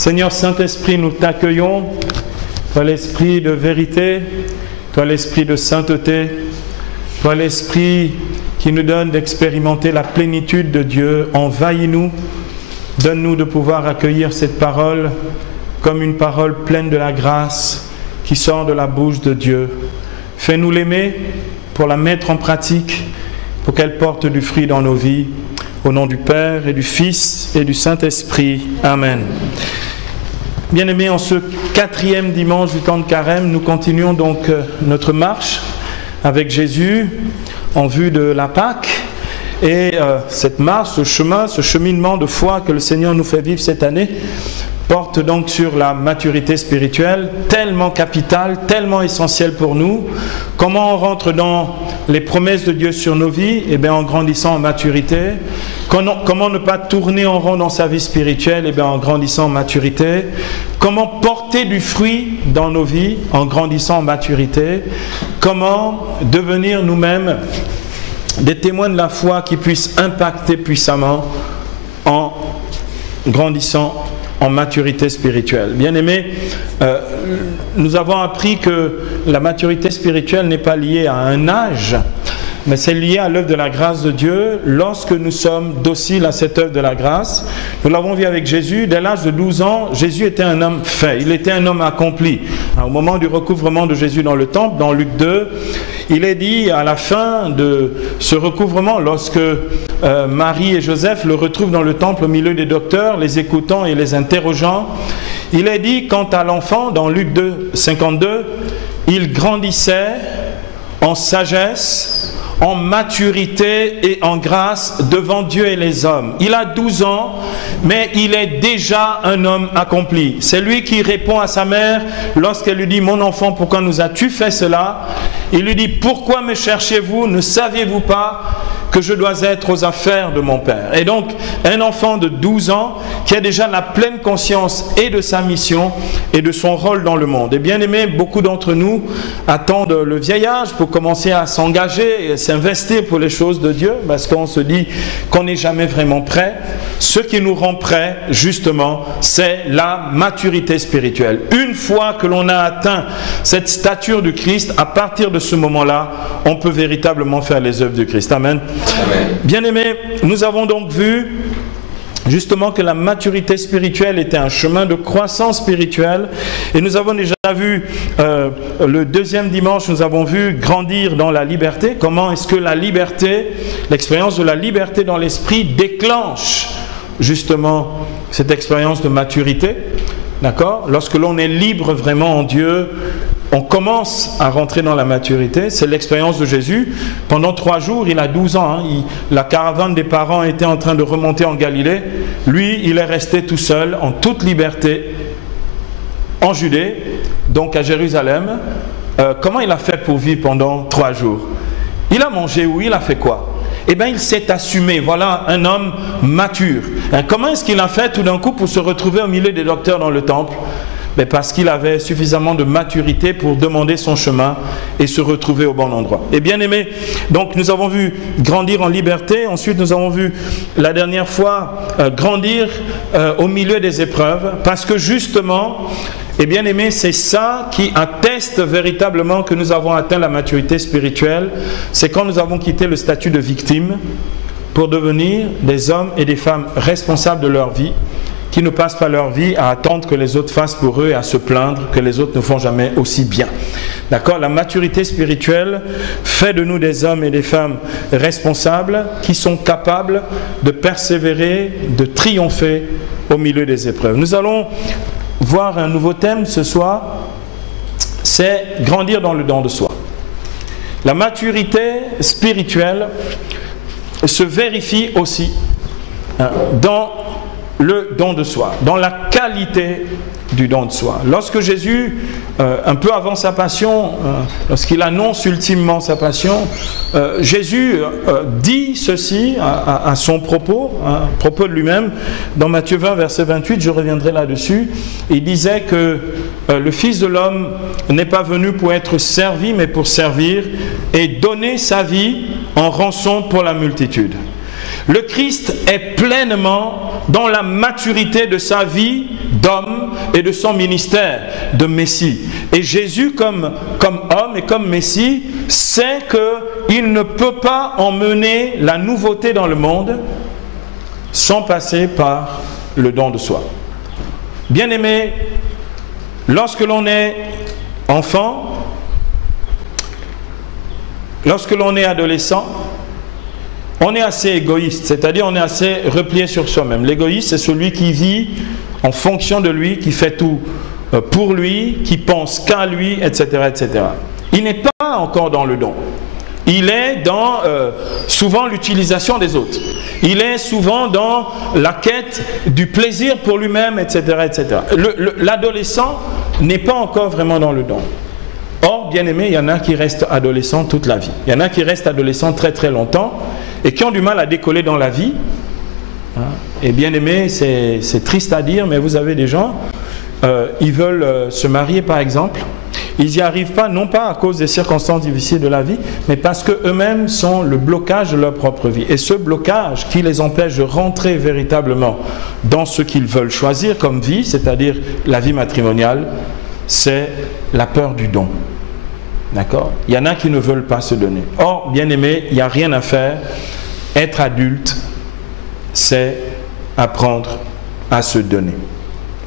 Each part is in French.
Seigneur Saint-Esprit, nous t'accueillons, toi l'Esprit de vérité, toi l'Esprit de sainteté, toi l'Esprit qui nous donne d'expérimenter la plénitude de Dieu. Envahis-nous, donne-nous de pouvoir accueillir cette parole comme une parole pleine de la grâce qui sort de la bouche de Dieu. Fais-nous l'aimer pour la mettre en pratique, pour qu'elle porte du fruit dans nos vies. Au nom du Père et du Fils et du Saint-Esprit. Amen. Bien-aimés, en ce 4e dimanche du temps de Carême, nous continuons donc notre marche avec Jésus en vue de la Pâque. Et cette marche, ce chemin, ce cheminement de foi que le Seigneur nous fait vivre cette année, porte donc sur la maturité spirituelle, tellement capitale, tellement essentielle pour nous. Comment on rentre dans les promesses de Dieu sur nos vies? Eh bien, en grandissant en maturité. Comment ne pas tourner en rond dans sa vie spirituelle? Eh bien, en grandissant en maturité. Comment porter du fruit dans nos vies? En grandissant en maturité. Comment devenir nous-mêmes des témoins de la foi qui puissent impacter puissamment en grandissant en maturité spirituelle. Bien-aimés, nous avons appris que la maturité spirituelle n'est pas liée à un âge, mais c'est lié à l'œuvre de la grâce de Dieu lorsque nous sommes dociles à cette œuvre de la grâce. Nous l'avons vu avec Jésus. Dès l'âge de 12 ans, Jésus était un homme fait, il était un homme accompli. Au moment du recouvrement de Jésus dans le temple, dans Luc 2, il est dit à la fin de ce recouvrement, lorsque Marie et Joseph le retrouvent dans le temple au milieu des docteurs, les écoutant et les interrogeant, il est dit quant à l'enfant, dans Luc 2, 52, il grandissait en sagesse, en maturité et en grâce devant Dieu et les hommes. Il a 12 ans, mais il est déjà un homme accompli. C'est lui qui répond à sa mère lorsqu'elle lui dit « Mon enfant, pourquoi nous as-tu fait cela ?» Il lui dit « Pourquoi me cherchez-vous? Ne saviez-vous pas que je dois être aux affaires de mon Père ?» Et donc, un enfant de 12 ans qui a déjà la pleine conscience et de sa mission et de son rôle dans le monde. Et bien aimé, beaucoup d'entre nous attendent le vieil âge pour commencer à s'engager et s'investir pour les choses de Dieu, parce qu'on se dit qu'on n'est jamais vraiment prêt. Ce qui nous rend prêts, justement, c'est la maturité spirituelle. Une fois que l'on a atteint cette stature du Christ, à partir de ce moment-là, on peut véritablement faire les œuvres du Christ. Amen. Bien-aimés, nous avons donc vu justement que la maturité spirituelle était un chemin de croissance spirituelle, et nous avons déjà vu le 2e dimanche, nous avons vu grandir dans la liberté. Comment est-ce que la liberté, l'expérience de la liberté dans l'esprit déclenche justement cette expérience de maturité, d'accord? Lorsque l'on est libre vraiment en Dieu, on commence à rentrer dans la maturité. C'est l'expérience de Jésus. Pendant 3 jours, il a 12 ans. La caravane des parents était en train de remonter en Galilée. Lui, il est resté tout seul, en toute liberté, en Judée, donc à Jérusalem. Comment il a fait pour vivre pendant 3 jours? Il a mangé où? Il a fait quoi? Eh bien, il s'est assumé. Voilà un homme mature. Comment est-ce qu'il a fait tout d'un coup pour se retrouver au milieu des docteurs dans le temple? Mais parce qu'il avait suffisamment de maturité pour demander son chemin et se retrouver au bon endroit. Et bien aimé, donc nous avons vu grandir en liberté. Ensuite, nous avons vu la dernière fois grandir au milieu des épreuves, parce que justement, et bien aimé, c'est ça qui atteste véritablement que nous avons atteint la maturité spirituelle. C'est quand nous avons quitté le statut de victime pour devenir des hommes et des femmes responsables de leur vie, qui ne passent pas leur vie à attendre que les autres fassent pour eux et à se plaindre que les autres ne font jamais aussi bien. D'accord? La maturité spirituelle fait de nous des hommes et des femmes responsables qui sont capables de persévérer, de triompher au milieu des épreuves. Nous allons voir un nouveau thème ce soir, c'est grandir dans le don de soi. La maturité spirituelle se vérifie aussi dans le don de soi, dans la qualité du don de soi. Lorsque Jésus, un peu avant sa passion, lorsqu'il annonce ultimement sa passion, Jésus dit ceci à son propos, à propos de lui-même, dans Matthieu 20, verset 28, je reviendrai là-dessus. Il disait que le Fils de l'homme n'est pas venu pour être servi, mais pour servir et donner sa vie en rançon pour la multitude. Le Christ est pleinement dans la maturité de sa vie d'homme et de son ministère de Messie. Et Jésus, comme homme et comme Messie, sait qu'il ne peut pas emmener la nouveauté dans le monde sans passer par le don de soi. Bien-aimés, lorsque l'on est enfant, lorsque l'on est adolescent, on est assez égoïste, c'est-à-dire on est assez replié sur soi-même. L'égoïste, c'est celui qui vit en fonction de lui, qui fait tout pour lui, qui pense qu'à lui, etc., etc. Il n'est pas encore dans le don. Il est dans souvent l'utilisation des autres. Il est souvent dans la quête du plaisir pour lui-même, etc., etc. L'adolescent n'est pas encore vraiment dans le don. Or, bien aimé, il y en a qui restent adolescents toute la vie. Il y en a qui restent adolescents très très longtemps et qui ont du mal à décoller dans la vie. Et bien aimé, c'est triste à dire, mais vous avez des gens, ils veulent se marier par exemple. Ils n'y arrivent pas, non pas à cause des circonstances difficiles de la vie, mais parce qu'eux-mêmes sont le blocage de leur propre vie. Et ce blocage qui les empêche de rentrer véritablement dans ce qu'ils veulent choisir comme vie, c'est-à-dire la vie matrimoniale, c'est la peur du don. D'accord? Il y en a qui ne veulent pas se donner. Or, bien aimé, il n'y a rien à faire. Être adulte, c'est apprendre à se donner.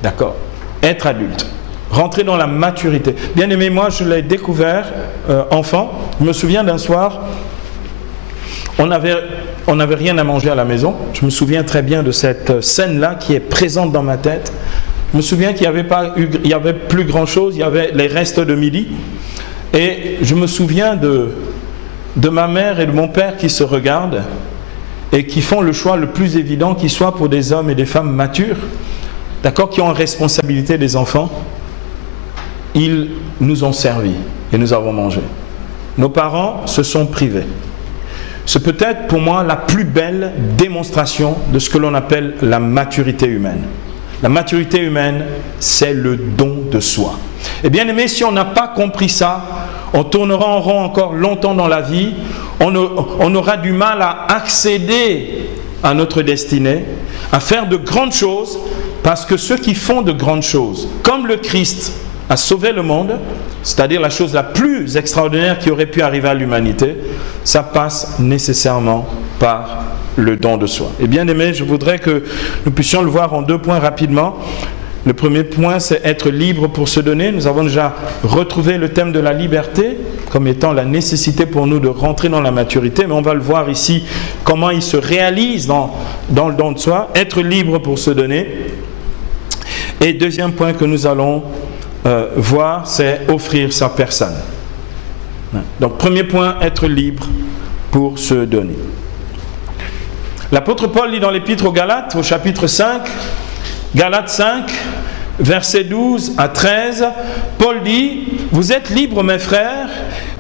D'accord? Être adulte. Rentrer dans la maturité. Bien aimé, moi je l'ai découvert enfant. Je me souviens d'un soir, on n'avait rien à manger à la maison. Je me souviens très bien de cette scène-là qui est présente dans ma tête. Je me souviens qu'il n'y avait plus grand-chose, il y avait les restes de midi. Et je me souviens de ma mère et de mon père qui se regardent et qui font le choix le plus évident qui soit pour des hommes et des femmes matures, d'accord, qui ont en responsabilité des enfants. Ils nous ont servi et nous avons mangé. Nos parents se sont privés. C'est peut-être pour moi la plus belle démonstration de ce que l'on appelle la maturité humaine. La maturité humaine, c'est le don de soi. Et bien aimé, si on n'a pas compris ça, on tournera en rond encore longtemps dans la vie, on aura du mal à accéder à notre destinée, à faire de grandes choses, parce que ceux qui font de grandes choses, comme le Christ a sauvé le monde, c'est-à-dire la chose la plus extraordinaire qui aurait pu arriver à l'humanité, ça passe nécessairement par le don de soi. Et bien aimé, je voudrais que nous puissions le voir en 2 points rapidement. Le premier point, c'est être libre pour se donner. Nous avons déjà retrouvé le thème de la liberté comme étant la nécessité pour nous de rentrer dans la maturité, mais on va le voir ici, comment il se réalise dans le don de soi. Être libre pour se donner. Et deuxième point que nous allons voir, c'est offrir sa personne. Donc premier point, être libre pour se donner. L'apôtre Paul dit dans l'épître aux Galates, au chapitre 5, Galates 5, versets 12 à 13, Paul dit, vous êtes libres mes frères,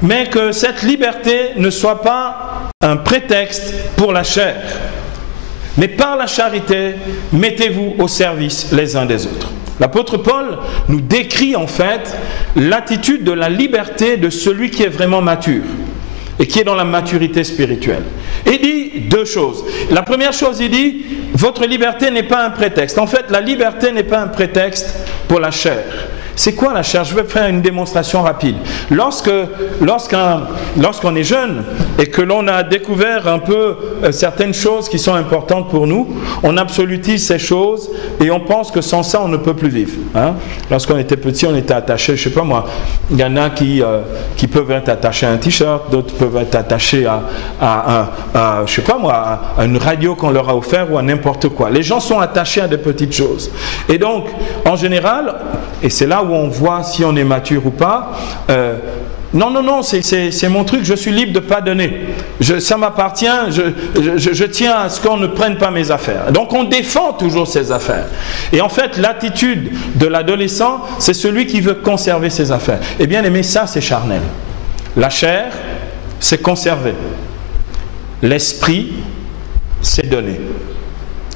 mais que cette liberté ne soit pas un prétexte pour la chair, mais par la charité, mettez-vous au service les uns des autres. L'apôtre Paul nous décrit en fait l'attitude de la liberté de celui qui est vraiment mature et qui est dans la maturité spirituelle. Il dit 2 choses. La première chose, il dit, votre liberté n'est pas un prétexte. En fait, la liberté n'est pas un prétexte pour la chair. C'est quoi la chair? Je vais faire une démonstration rapide. Lorsqu'on est jeune et que l'on a découvert un peu certaines choses qui sont importantes pour nous, on absolutise ces choses et on pense que sans ça, on ne peut plus vivre. Hein? Lorsqu'on était petit, on était attaché, je ne sais pas moi, il y en a qui peuvent être attachés à un t-shirt, d'autres peuvent être attachés à je sais pas moi, à une radio qu'on leur a offert ou à n'importe quoi. Les gens sont attachés à des petites choses. Et donc, en général, et c'est là où on voit si on est mature ou pas, non, c'est mon truc, je suis libre de ne pas donner. Ça m'appartient, je tiens à ce qu'on ne prenne pas mes affaires. Donc on défend toujours ses affaires. Et en fait, l'attitude de l'adolescent, c'est celui qui veut conserver ses affaires. Et bien aimé, ça c'est charnel. La chair, c'est conserver. L'esprit, c'est donner.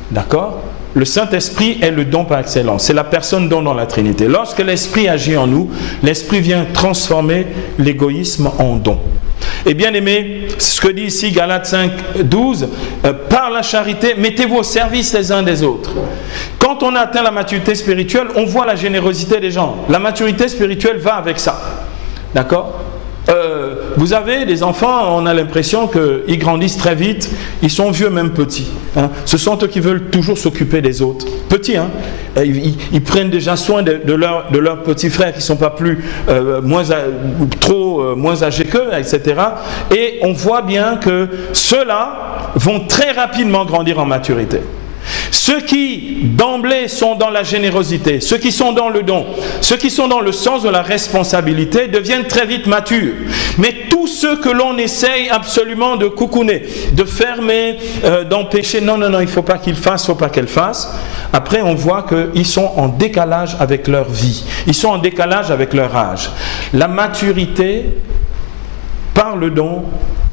D'accord ? Le Saint-Esprit est le don par excellence. C'est la personne don dans la Trinité. Lorsque l'Esprit agit en nous, l'Esprit vient transformer l'égoïsme en don. Et bien aimé, c'est ce que dit ici Galates 5, 12, par la charité, mettez-vous au service les uns des autres. Quand on atteint la maturité spirituelle, on voit la générosité des gens. La maturité spirituelle va avec ça. D'accord ? Vous avez des enfants, on a l'impression qu'ils grandissent très vite, ils sont vieux même petits. Hein. Ce sont eux qui veulent toujours s'occuper des autres. Petits, hein. Ils prennent déjà soin de leurs petits frères qui ne sont pas plus moins âgés qu'eux, etc. Et on voit bien que ceux-là vont très rapidement grandir en maturité. Ceux qui d'emblée sont dans la générosité, ceux qui sont dans le don, ceux qui sont dans le sens de la responsabilité deviennent très vite matures. Mais tous ceux que l'on essaye absolument de coucouner, de fermer, d'empêcher, non, il ne faut pas qu'ils fassent, il ne faut pas qu'elles fassent, après on voit qu'ils sont en décalage avec leur vie, ils sont en décalage avec leur âge. La maturité, par le don,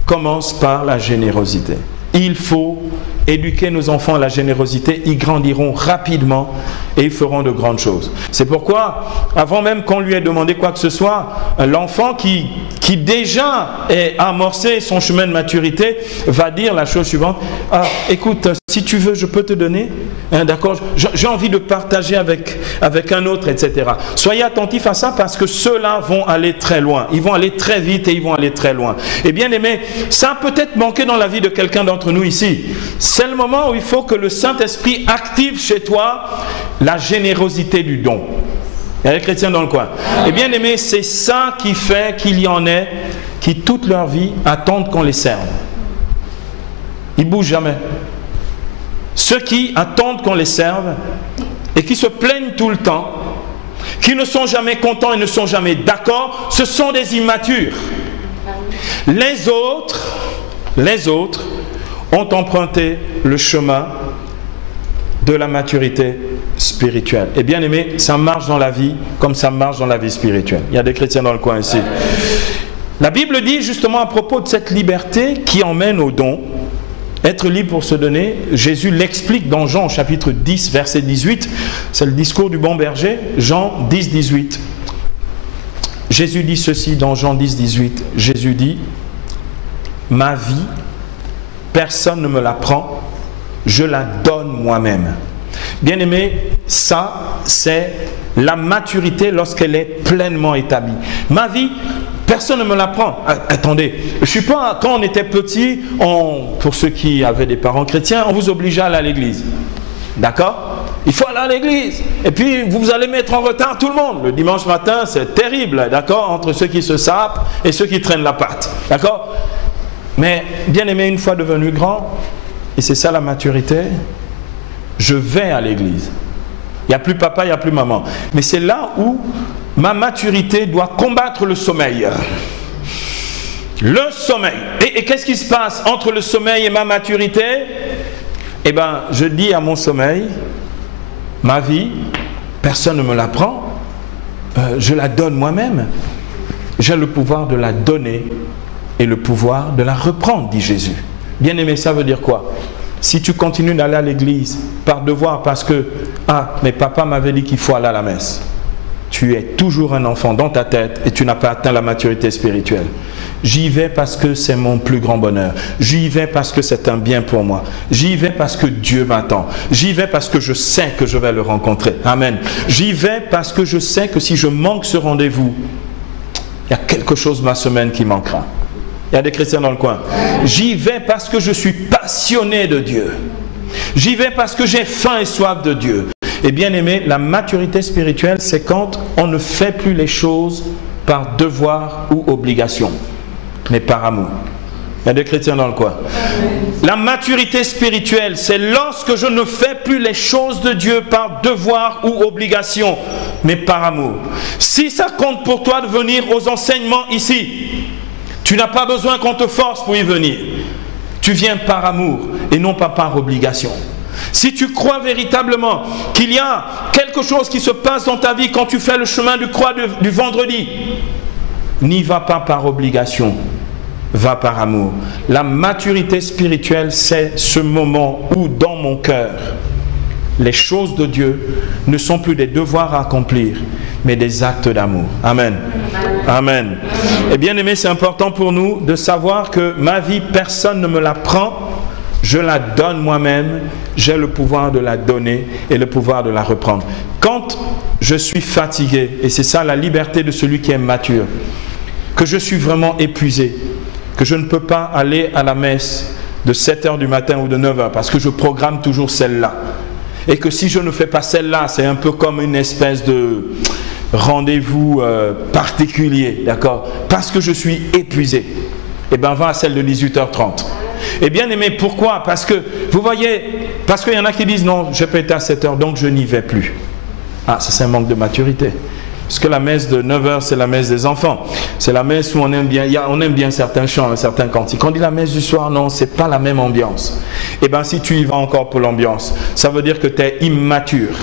commence par la générosité. Il faut éduquer nos enfants à la générosité, ils grandiront rapidement et ils feront de grandes choses. C'est pourquoi, avant même qu'on lui ait demandé quoi que ce soit, l'enfant qui déjà a amorcé son chemin de maturité va dire la chose suivante: ah, écoute, si tu veux, je peux te donner, hein, d'accord, j'ai envie de partager avec un autre, etc. Soyez attentifs à ça parce que ceux-là vont aller très loin, ils vont aller très vite et ils vont aller très loin. Et bien aimé, ça a peut-être manqué dans la vie de quelqu'un d'entre nous ici. C'est le moment où il faut que le Saint-Esprit active chez toi la générosité du don. Il y a des chrétiens dans le coin. Et bien aimé, c'est ça qui fait qu'il y en ait qui toute leur vie attendent qu'on les serve. Ils ne bougent jamais. Ceux qui attendent qu'on les serve et qui se plaignent tout le temps, qui ne sont jamais contents et ne sont jamais d'accord, ce sont des immatures. Les autres ont emprunté le chemin de la maturité spirituelle. Et bien aimé, ça marche dans la vie comme ça marche dans la vie spirituelle. Il y a des chrétiens dans le coin ici. La Bible dit justement à propos de cette liberté qui emmène au don, être libre pour se donner, Jésus l'explique dans Jean chapitre 10 verset 18, c'est le discours du bon berger, Jean 10, 18. Jésus dit ceci dans Jean 10, 18, Jésus dit: ma vie, personne ne me la prend, je la donne moi-même. Bien aimé, ça c'est la maturité lorsqu'elle est pleinement établie. Ma vie, personne ne me la prend. Attendez, je ne suis pas, quand on était petit, pour ceux qui avaient des parents chrétiens, on vous obligeait à aller à l'église. D'accord ? Il faut aller à l'église. Et puis vous allez mettre en retard tout le monde. Le dimanche matin, c'est terrible, d'accord, entre ceux qui se sapent et ceux qui traînent la patte. D'accord ? Mais bien aimé, une fois devenu grand, et c'est ça la maturité, je vais à l'église. Il n'y a plus papa, il n'y a plus maman. Mais c'est là où ma maturité doit combattre le sommeil. Le sommeil. Et qu'est-ce qui se passe entre le sommeil et ma maturité? Eh bien, je dis à mon sommeil, ma vie, personne ne me la prend, je la donne moi-même. J'ai le pouvoir de la donner et le pouvoir de la reprendre, dit Jésus. Bien aimé, ça veut dire quoi? Si tu continues d'aller à l'église par devoir, parce que « Ah, mais papa m'avait dit qu'il faut aller à la messe », tu es toujours un enfant dans ta tête et tu n'as pas atteint la maturité spirituelle. J'y vais parce que c'est mon plus grand bonheur. J'y vais parce que c'est un bien pour moi. J'y vais parce que Dieu m'attend. J'y vais parce que je sais que je vais le rencontrer. Amen. J'y vais parce que je sais que si je manque ce rendez-vous, il y a quelque chose ma semaine qui manquera. Il y a des chrétiens dans le coin. J'y vais parce que je suis passionné de Dieu. J'y vais parce que j'ai faim et soif de Dieu. Et bien aimé, la maturité spirituelle, c'est quand on ne fait plus les choses par devoir ou obligation, mais par amour. Il y a des chrétiens dans le coin. La maturité spirituelle, c'est lorsque je ne fais plus les choses de Dieu par devoir ou obligation, mais par amour. Si ça compte pour toi de venir aux enseignements ici, tu n'as pas besoin qu'on te force pour y venir. Tu viens par amour et non pas par obligation. Si tu crois véritablement qu'il y a quelque chose qui se passe dans ta vie quand tu fais le chemin de croix du vendredi, n'y va pas par obligation, va par amour. La maturité spirituelle, c'est ce moment où dans mon cœur, les choses de Dieu ne sont plus des devoirs à accomplir, mais des actes d'amour. Amen. Amen. Et bien aimé, c'est important pour nous de savoir que ma vie, personne ne me la prend. Je la donne moi-même, j'ai le pouvoir de la donner et le pouvoir de la reprendre. Quand je suis fatigué, et c'est ça la liberté de celui qui est mature, que je suis vraiment épuisé, que je ne peux pas aller à la messe de 7h du matin ou de 9h parce que je programme toujours celle-là. Et que si je ne fais pas celle-là, c'est un peu comme une espèce de rendez-vous particulier, d'accord? Parce que je suis épuisé. Eh bien, va à celle de 18h30. Et bien aimé, pourquoi? Parce que, vous voyez, parce qu'il y en a qui disent non, je peux être à 7h, donc je n'y vais plus. Ah, ça c'est un manque de maturité. Parce que la messe de 9h, c'est la messe des enfants. C'est la messe où on aime bien certains chants, certains cantiques. On dit la messe du soir, non, c'est pas la même ambiance. Et bien si tu y vas encore pour l'ambiance, ça veut dire que tu es immature.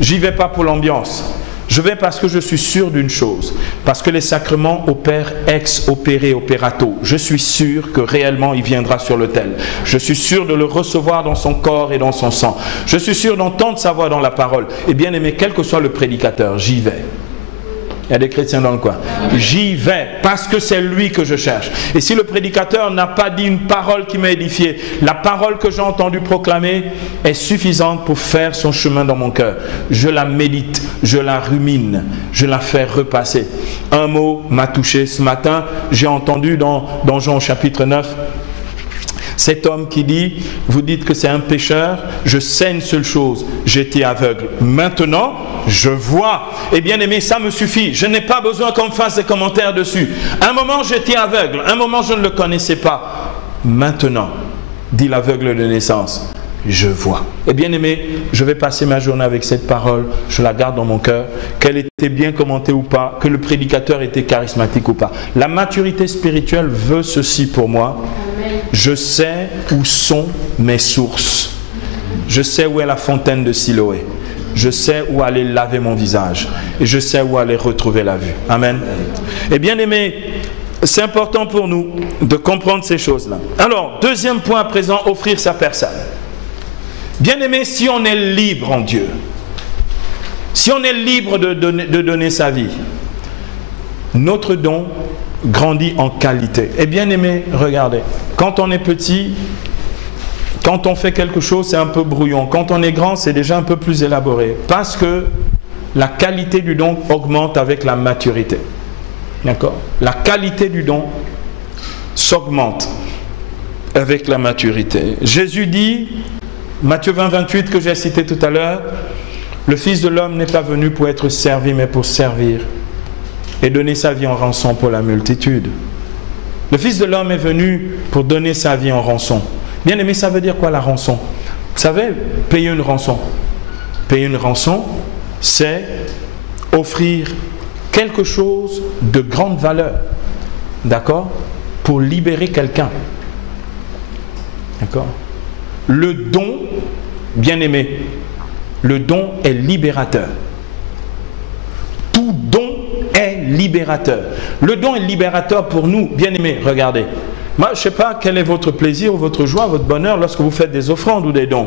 J'y vais pas pour l'ambiance. Je vais parce que je suis sûr d'une chose, parce que les sacrements opèrent ex opere operato. Je suis sûr que réellement il viendra sur l'autel. Je suis sûr de le recevoir dans son corps et dans son sang. Je suis sûr d'entendre sa voix dans la parole. Et bien aimé, quel que soit le prédicateur, j'y vais. Il y a des chrétiens dans le coin. J'y vais parce que c'est lui que je cherche. Et si le prédicateur n'a pas dit une parole qui m'a édifié, la parole que j'ai entendue proclamer est suffisante pour faire son chemin dans mon cœur. Je la médite, je la rumine, je la fais repasser. Un mot m'a touché ce matin. J'ai entendu dans Jean chapitre 9, cet homme qui dit, vous dites que c'est un pécheur, je sais une seule chose, j'étais aveugle. Maintenant, je vois. Et bien aimé, ça me suffit. Je n'ai pas besoin qu'on me fasse des commentaires dessus. Un moment, j'étais aveugle. Un moment, je ne le connaissais pas. Maintenant, dit l'aveugle de naissance, je vois. Et bien aimé, je vais passer ma journée avec cette parole. Je la garde dans mon cœur. Qu'elle était bien commentée ou pas, que le prédicateur était charismatique ou pas. La maturité spirituelle veut ceci pour moi. Je sais où sont mes sources. Je sais où est la fontaine de Siloé. Je sais où aller laver mon visage. Et je sais où aller retrouver la vue. Amen. Et bien aimé, c'est important pour nous de comprendre ces choses-là. Alors, deuxième point à présent, offrir sa personne. Bien aimé, si on est libre en Dieu, si on est libre de donner sa vie, notre don grandit en qualité. Et bien aimé, regardez, quand on est petit, quand on fait quelque chose, c'est un peu brouillon. Quand on est grand, c'est déjà un peu plus élaboré. Parce que la qualité du don augmente avec la maturité. D'accord? La qualité du don s'augmente avec la maturité. Jésus dit, Matthieu 20, 28 que j'ai cité tout à l'heure, le Fils de l'homme n'est pas venu pour être servi, mais pour servir et donner sa vie en rançon pour la multitude. Le Fils de l'homme est venu pour donner sa vie en rançon. Bien aimé, ça veut dire quoi la rançon? Vous savez, payer une rançon. Payer une rançon, c'est offrir quelque chose de grande valeur, d'accord, pour libérer quelqu'un. D'accord? Le don, bien aimé, le don est libérateur. Tout don est libérateur. Le don est libérateur pour nous, bien aimé. Regardez. Moi, je ne sais pas quel est votre plaisir, votre joie, votre bonheur lorsque vous faites des offrandes ou des dons.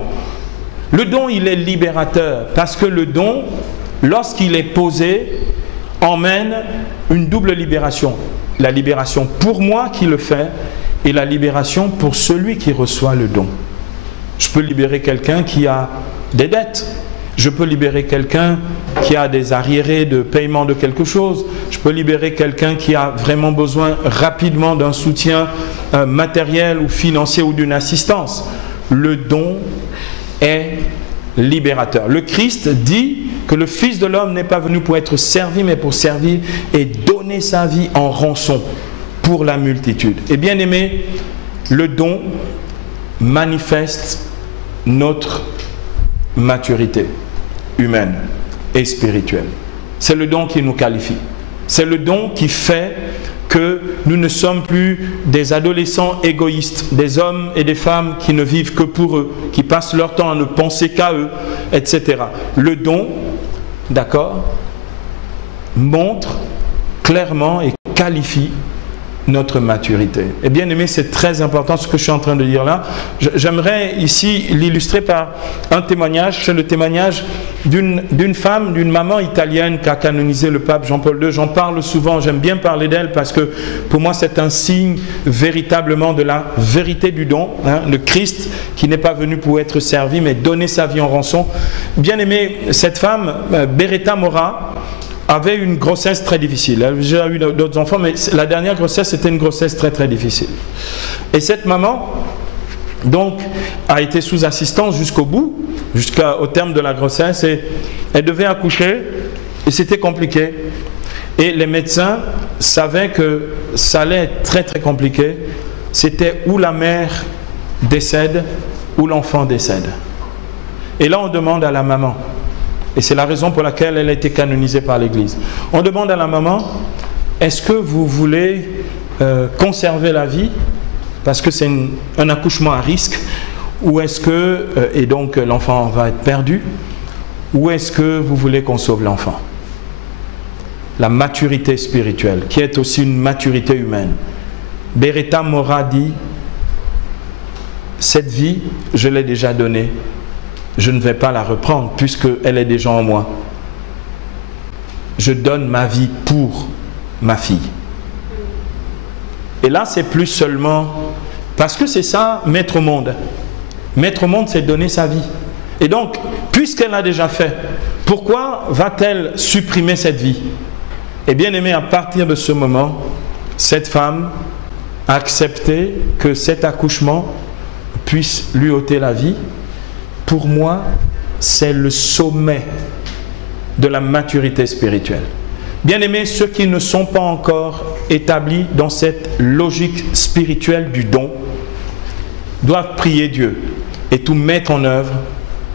Le don, il est libérateur parce que le don, lorsqu'il est posé, emmène une double libération. La libération pour moi qui le fais et la libération pour celui qui reçoit le don. Je peux libérer quelqu'un qui a des dettes. Je peux libérer quelqu'un qui a des arriérés de paiement de quelque chose. Je peux libérer quelqu'un qui a vraiment besoin rapidement d'un soutien matériel ou financier ou d'une assistance. Le don est libérateur. Le Christ dit que le Fils de l'homme n'est pas venu pour être servi, mais pour servir et donner sa vie en rançon pour la multitude. Et bien aimé, le don manifeste notre maturité humaine et spirituelle. C'est le don qui nous qualifie. C'est le don qui fait que nous ne sommes plus des adolescents égoïstes, des hommes et des femmes qui ne vivent que pour eux, qui passent leur temps à ne penser qu'à eux, etc. Le don, d'accord, montre clairement et qualifie notre maturité. Et bien aimé, c'est très important ce que je suis en train de dire là. J'aimerais ici l'illustrer par un témoignage. C'est le témoignage d'une femme, d'une maman italienne qui a canonisé le pape Jean-Paul II. J'en parle souvent, j'aime bien parler d'elle parce que pour moi c'est un signe véritablement de la vérité du don. Le Christ qui n'est pas venu pour être servi mais donner sa vie en rançon. Bien aimé, cette femme, Beretta Mora, avait une grossesse très difficile. Elle a déjà eu d'autres enfants, mais la dernière grossesse, c'était une grossesse très très difficile. Et cette maman, donc, a été sous assistance jusqu'au bout, jusqu'au terme de la grossesse, et elle devait accoucher, et c'était compliqué. Et les médecins savaient que ça allait être très très compliqué. C'était où la mère décède, ou l'enfant décède. Et là, on demande à la maman. Et c'est la raison pour laquelle elle a été canonisée par l'Église. On demande à la maman, est-ce que vous voulez conserver la vie, parce que c'est un accouchement à risque, ou est-ce que, et donc l'enfant va être perdu, ou est-ce que vous voulez qu'on sauve l'enfant? La maturité spirituelle, qui est aussi une maturité humaine. Beretta Mora dit, cette vie, je l'ai déjà donnée. Je ne vais pas la reprendre puisqu'elle est déjà en moi. Je donne ma vie pour ma fille. Et là, c'est plus seulement... Parce que c'est ça, mettre au monde. Mettre au monde, c'est donner sa vie. Et donc, puisqu'elle a déjà fait, pourquoi va-t-elle supprimer cette vie? Et bien aimé, à partir de ce moment, cette femme a accepté que cet accouchement puisse lui ôter la vie. Pour moi, c'est le sommet de la maturité spirituelle. Bien-aimés, ceux qui ne sont pas encore établis dans cette logique spirituelle du don doivent prier Dieu et tout mettre en œuvre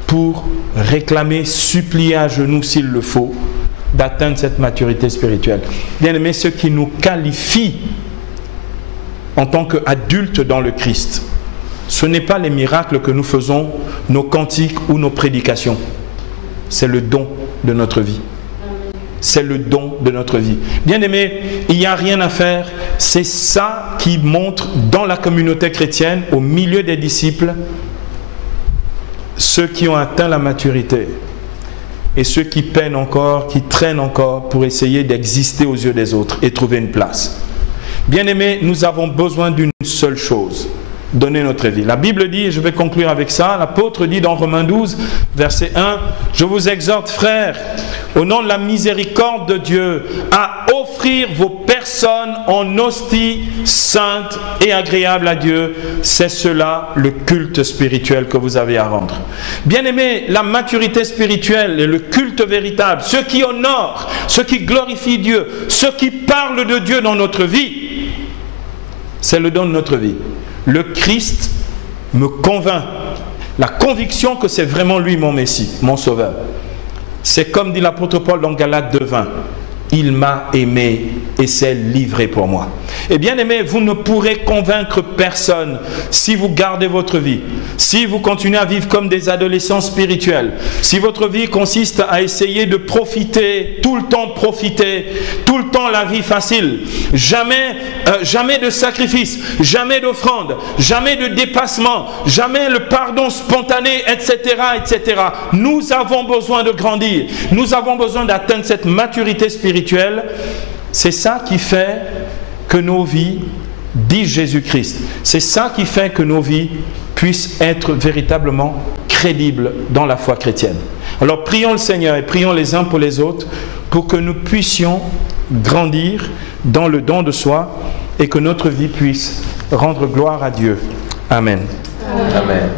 pour réclamer, supplier à genoux s'il le faut, d'atteindre cette maturité spirituelle. Bien-aimés, ceux qui nous qualifient en tant qu'adultes dans le Christ, ce n'est pas les miracles que nous faisons, nos cantiques ou nos prédications. C'est le don de notre vie. C'est le don de notre vie. Bien-aimés, il n'y a rien à faire. C'est ça qui montre dans la communauté chrétienne, au milieu des disciples, ceux qui ont atteint la maturité et ceux qui peinent encore, qui traînent encore pour essayer d'exister aux yeux des autres et trouver une place. Bien-aimés, nous avons besoin d'une seule chose. Donner notre vie. La Bible dit, et je vais conclure avec ça, l'apôtre dit dans Romains 12, verset 1, « Je vous exhorte, frères, au nom de la miséricorde de Dieu, à offrir vos personnes en hostie sainte et agréable à Dieu. C'est cela le culte spirituel que vous avez à rendre. » Bien-aimés, la maturité spirituelle et le culte véritable, ceux qui honorent, ceux qui glorifient Dieu, ceux qui parlent de Dieu dans notre vie, c'est le don de notre vie. Le Christ me convainc, la conviction que c'est vraiment lui mon Messie, mon Sauveur. C'est comme dit l'apôtre Paul dans Galates 2:20, il m'a aimé et s'est livré pour moi. Et bien aimé, vous ne pourrez convaincre personne si vous gardez votre vie, si vous continuez à vivre comme des adolescents spirituels, si votre vie consiste à essayer de profiter, tout le temps la vie facile, jamais de sacrifice, jamais d'offrande, jamais de dépassement, jamais le pardon spontané, etc., etc. Nous avons besoin de grandir, nous avons besoin d'atteindre cette maturité spirituelle. C'est ça qui fait que nos vies disent Jésus-Christ. C'est ça qui fait que nos vies puissent être véritablement crédibles dans la foi chrétienne. Alors prions le Seigneur et prions les uns pour les autres pour que nous puissions grandir dans le don de soi et que notre vie puisse rendre gloire à Dieu. Amen. Amen.